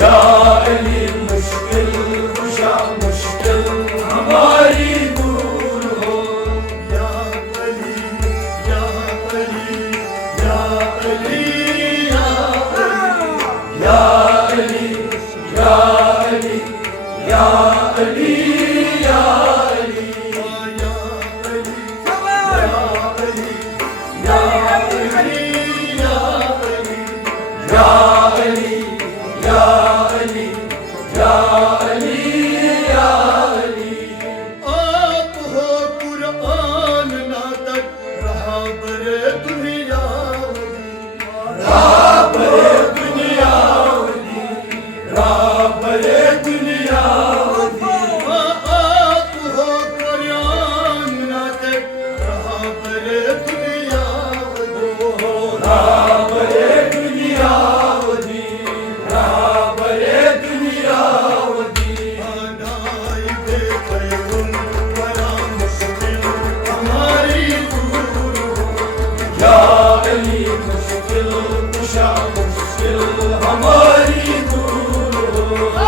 या अली मुश्किल कुशा मुश्किल हमारी दूर हो। या अली या अली या अली या अली या अली या अली या अली या अली या अली या अली या अली या अली। आप हो कुरान नातक रहा बरे दुनिया राबरे दुनिया राबरे दुनिया आप हो कुरान नातक रहा बरे दुनिया राबरे दुनिया राबरे दुनिया या अली मुश्किल कुशा मुश्किल हमारी दूर हो।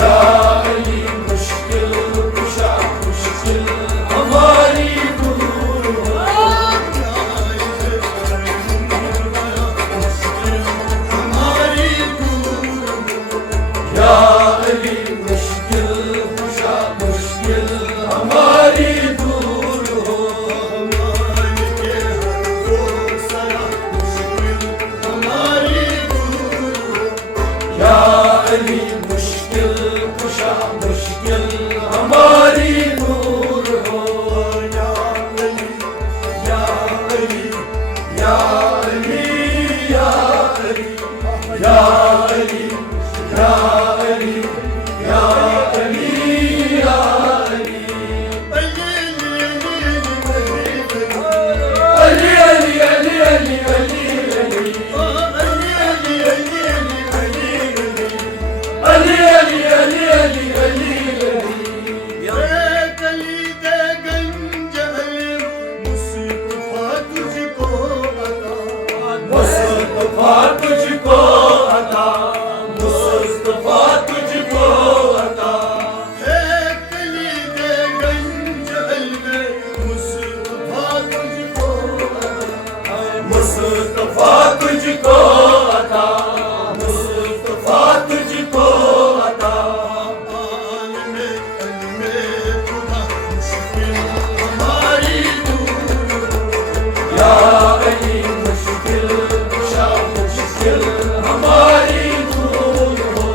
या अली मुश्किल कुशा मुश्किल हमारी दूर हो। या अली मुश्किल कुशा मुश्किल हमारी दूर हो। या अली मुश्किल कुशा मुश्किल हमारी दूर हो। या अली या अली या अली या अली या अली या अली या अली या अली। अली अली अली अली अली अली अली अली अली अली अली मुस्तफा तुझको अता मुस्तफा तुझको अता। मुस्तफा तुझको अता मुस्तफा तुझको अता। या अली मुश्किल कुशा मुश्किल हमारी दूर हो।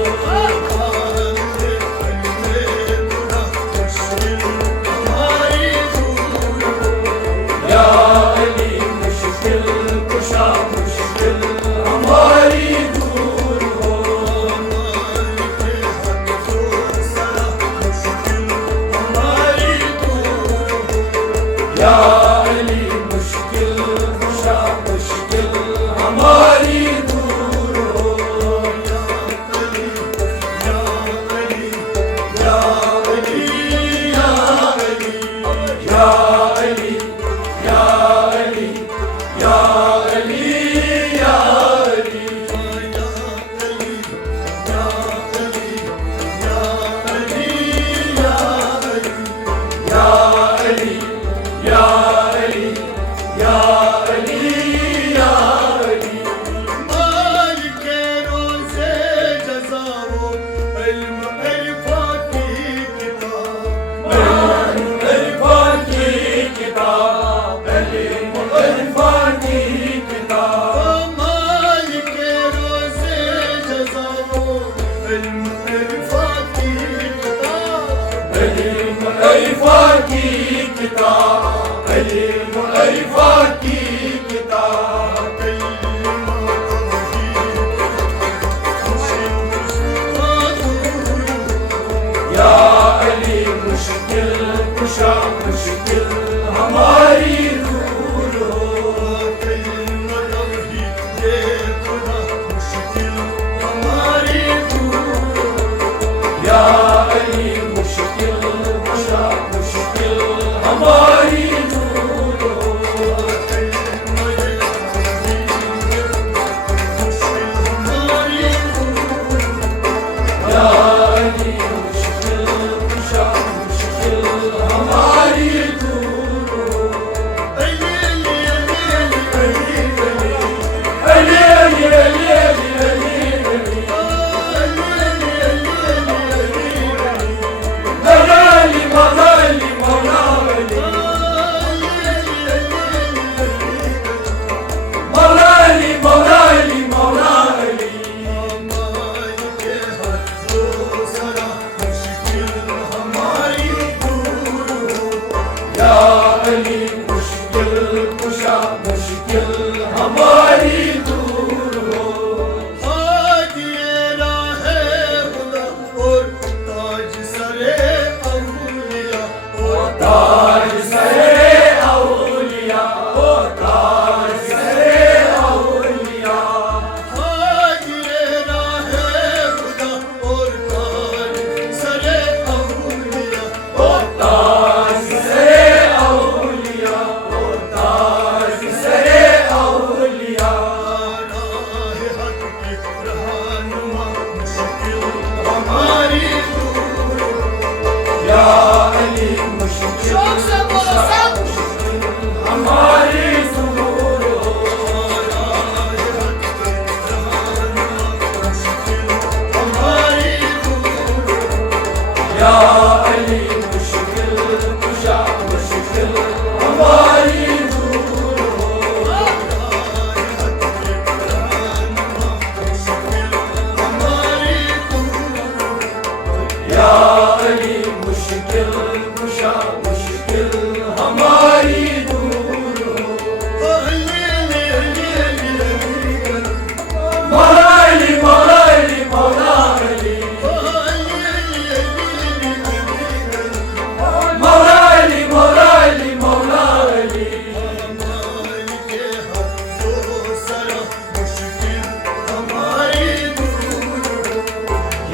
या अली मुश्किल कुशा मुश्किल हमारी दूर हो। या अली मुश्किल कुशा मुश्किल हमारी दूर हो। या अली या अली या अली या अली या अली या अली या अली या अली। या अली या अली या अली या अली। इरफान की किताब इरफान की किताब। इरफान की किताब इरफान की किताब। या अली मुश्किल कुशा मुश्किल हमारी दूर हो। या अली मुश्किल कुशा मुश्किल हमारी दूर हो। कुशा मुश्किल हमारी दूर हो। हादिए राहे खुदा और ताज सरे अऊलिया ओ ताज सरे औलिया, ओ ताज सरे औलिया। हादिए राहे खुदा और ताज सरे अऊलिया ओ ताज सरे औलिया, ओ ताज सरे औलिया। राहे हक की रहनुमा मुश्किल हमारी दूर या अली मुश्किल कुशा मुश्किल हमारी दूर हो। राहे हक की रहनुमा मुश्किल हमारी दूर या अली मुश्किल कुशा मुश्किल हमारी दूर हो। राहे हक की रहनुमा मुश्किल हमारी दूर या अली मुश्किल कुशा मुश्किल हमारी दूर हो। मौला अली, मौला अली, मौला अली, मौला अली, मौला अली, मौला अली।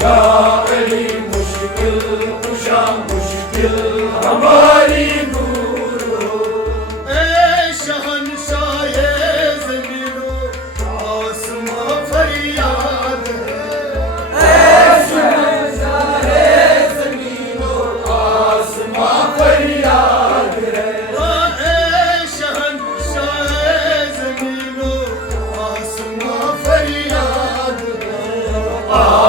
या अली मुश्किल कुशा मुश्किल हमारी दूर हो। आसमां फरियाद है,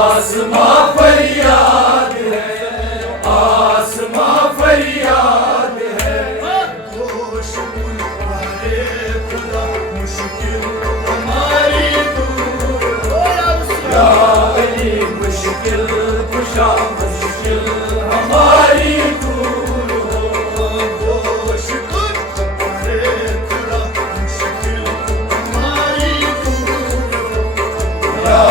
आसमां फरियाद है, आसमां फरियाद है। मुश्किल हमारी दूर या अली मुश्किल कुशा मुश्किल हमारी दूर हो। या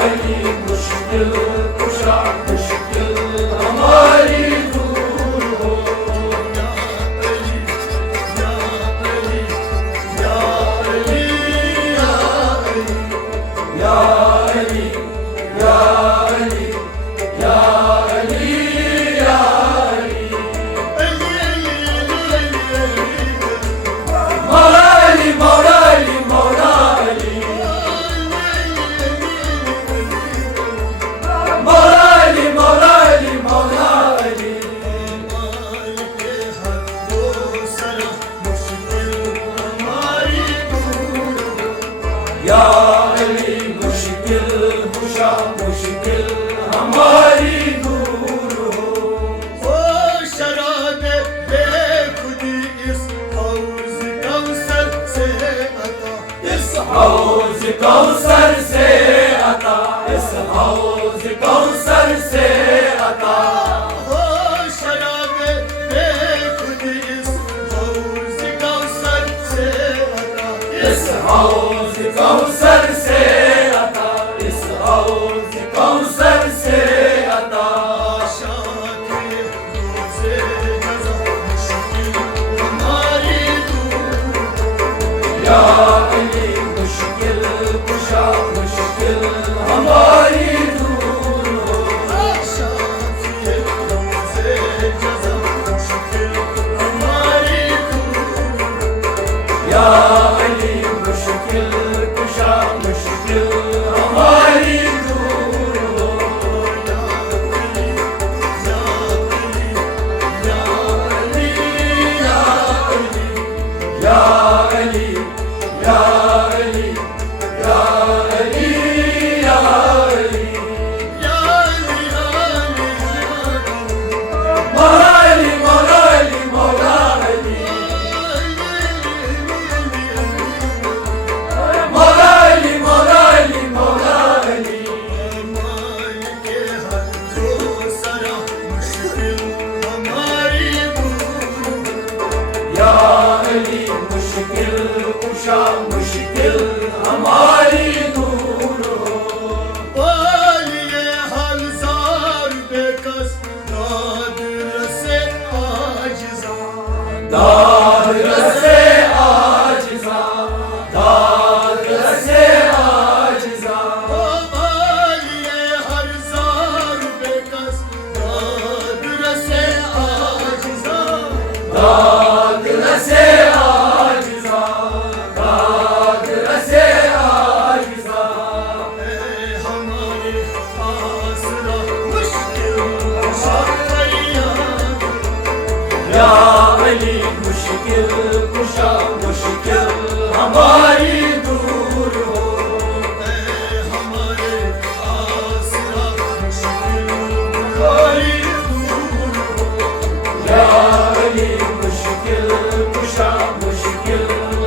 अली मुश्किल कुशा मुश्किल हमारी दूर हो। या अली, या अली, या अली, या अली। मौला अली, मौला अली, मौला अली, मौला अली, मौला अली, मौला अली। या अली मुश्किल कुशा मुश्किल हमारी दूर हो। इस हौज कौसर से अता, इस हौज कौसर से अता। इस हौज कौसर से अता, इस हौज कौसर से अता। या अली मुश्किल कुशा मुश्किल हमारी दूर हो। या अली मुश्किल कुशा मुश्किल हमारी दूर हो। या अली, या अली, या कुशा मुश्किल हमारी दूर हो। वालिए हलजार बेकस दाद रसे आजिज़ा, दाद रसे आजिज़ा, दाद रसे आजिज़ा। वालिए हलजार बेकस दाद रसे आजिज़ा, दाद रसे आजिज़ा, दाद रसे आजिज़ा। हमारे आसरा मुश्किल कुशा फरियाद, या अली मुश्किल कुशा मुश्किल हमारी दूर हो। हमारे आसरा मुश्किल हमारी दूर हो। या अली मुश्किल कुशा मुश्किल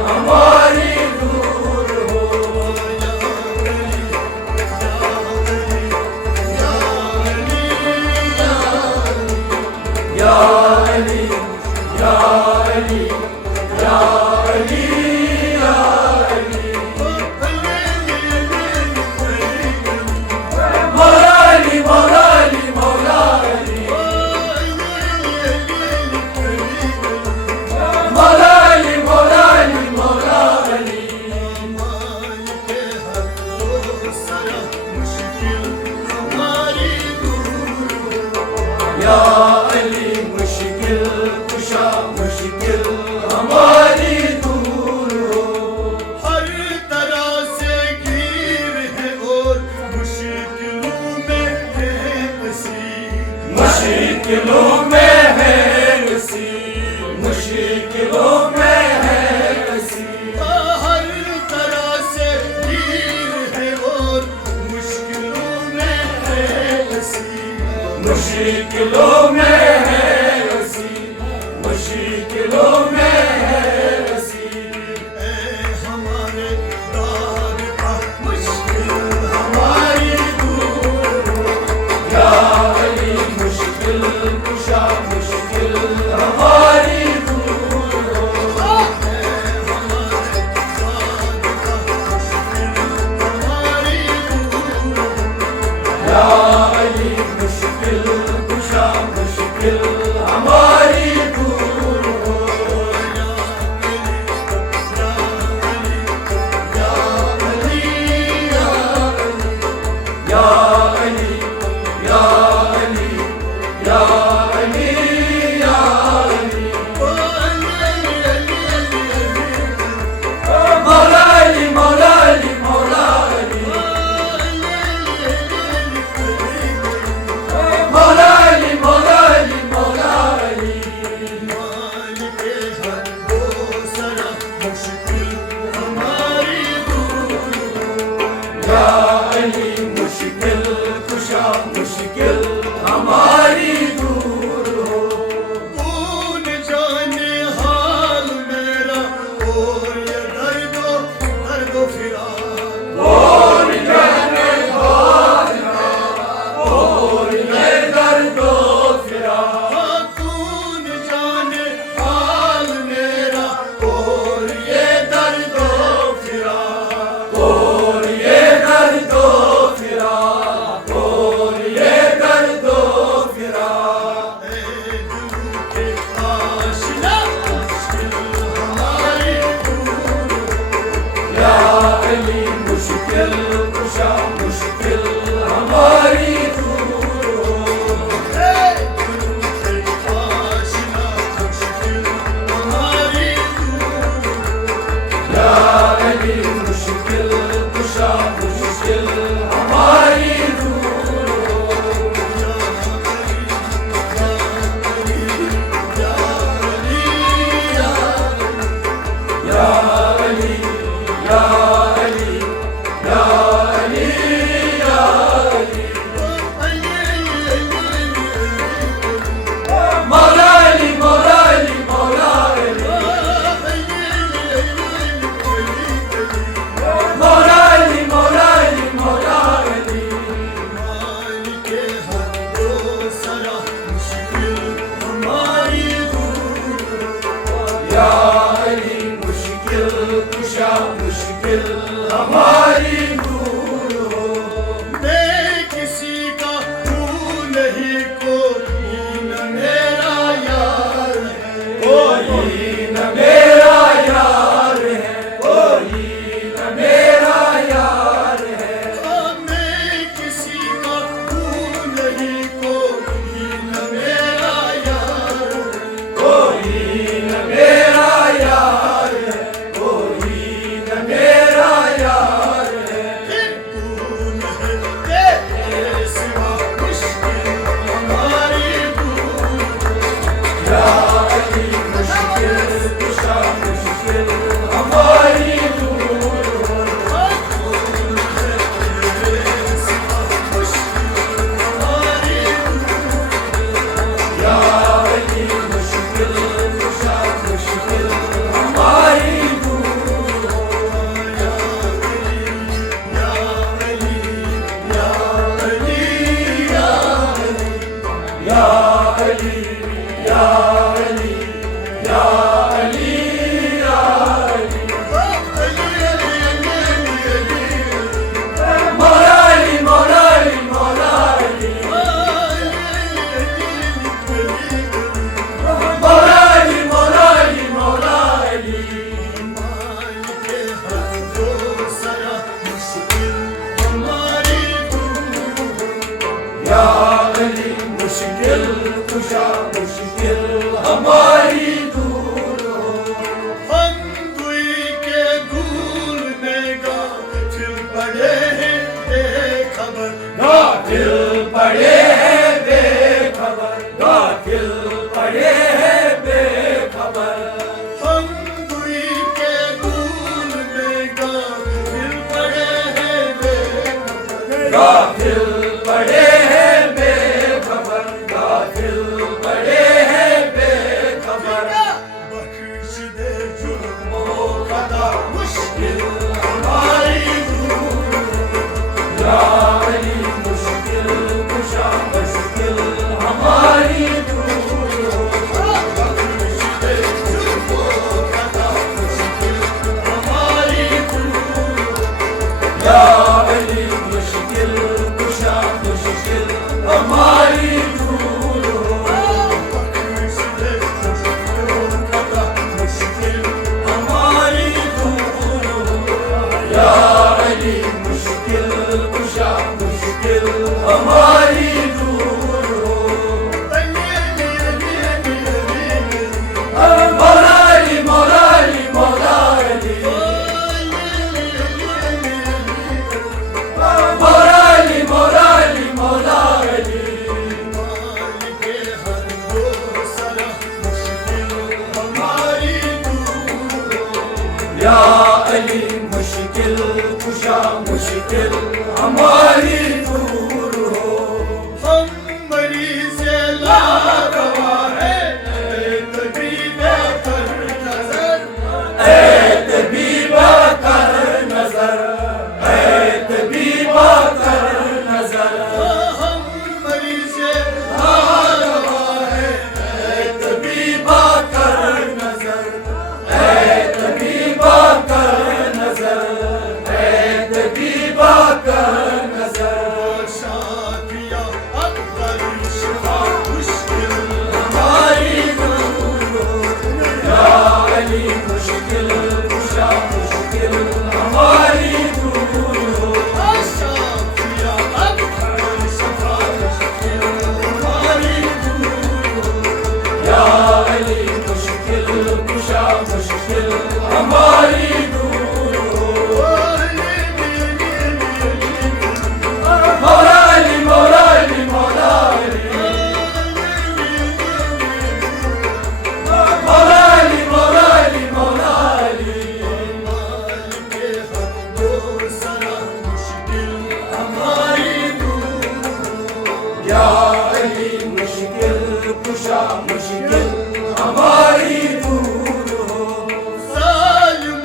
हमारी दूर हो। या अली, या अली, या अली, या कुशा मुश्किल हमारी दूर हो। मैं किसी का हूँ नहीं, कोई न मेरा यार है, कोई न मेरा यार है, कोई न मेरा यार है। मैं किसी का हूँ नहीं, कोई न मेरा यार है, कोई न मेरा यार है, कोई न मेरा यार है। कौन है तेरे सिवा मुश्किल हमारी दूर हो। या अली मुश्किल कुशा मुश्किल हमारी दूर हो। कौन है तेरे सिवा मुश्किल हमारी दूर हो। या अली मुश्किल कुशा मुश्किल हमारी दूर हो। या अली, या अली, या अली, या या अली। अली या अली या अली या अली। मौला अली मौला अली मौला अली। मौला अली मौला अली मौला अली। या अली मुश्किल कुशा मुश्किल हमारी दूर हो। हम दुई के धूल में गाफिल पड़े हैं बेखबर। गाफिल पड़े हैं बेखबर, गाफिल पड़े हैं बेखबर। हम दुई के धूल में गाफिल पड़े हैं बेखबर। गाफिल पड़े हैं बेखबर, गाफिल पड़े हैं बेखबर। बख्श दे जुल्मों का मुश्किल हमारी दूर हो। या अली मुश्किल कुशा मुश्किल हमारी दूर हो। बख्श दे जुल्मों का मुश्किल हमारी दूर हो। या अली मुश्किल कुशा मुश्किल हमारी दूर हो। बख्श दे जुल्मों का मुश्किल हमारी दूर हो। या अली मुश्किल कुशा मुश्किल हमारी दूर हो। मौला अली मौला अली मौला अली। मौला अली मौला अली मौला अली। या अली मुश्किल कुशा मुश्किल हमारी दूर हो। हम मरीज़ लारवा है, तबीबे कर नजर। ऐ तबीबा कर नजर, ऐ तबीबा कर नजर। हम मरीज़ लारवा है, तबीबा कर नजर, ऐ तबीबा कर नजर, ऐ तबीबा कर नजर। शाफिया अकबर शिफा मुश्किल हमारी दूर हो। या अली मुश्किल कुशा मुश्किल हमारी दूर हो। शाफिया अकबर शिफा मुश्किल हमारी दूर हो। या अली मुश्किल कुशा मुश्किल हमारी दूर हो। मौला अली मौला अली मौला अली। मौला अली मौला अली मौला अली। या अली मुश्किल कुशा मुश्किल हमारी दूर हो। जालिम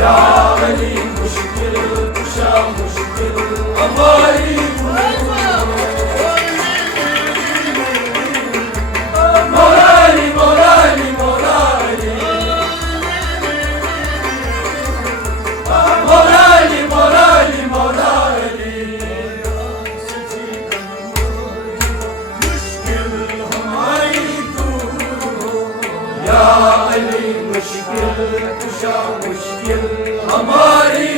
या अली मुश्किल कुशा मुश्किल हमारी मौलाली मौलाली मौलाली मौलाली मौलाली मौलाली मुश्किल हमारी या अली मुश्किल कुशा मुश्किल हमारी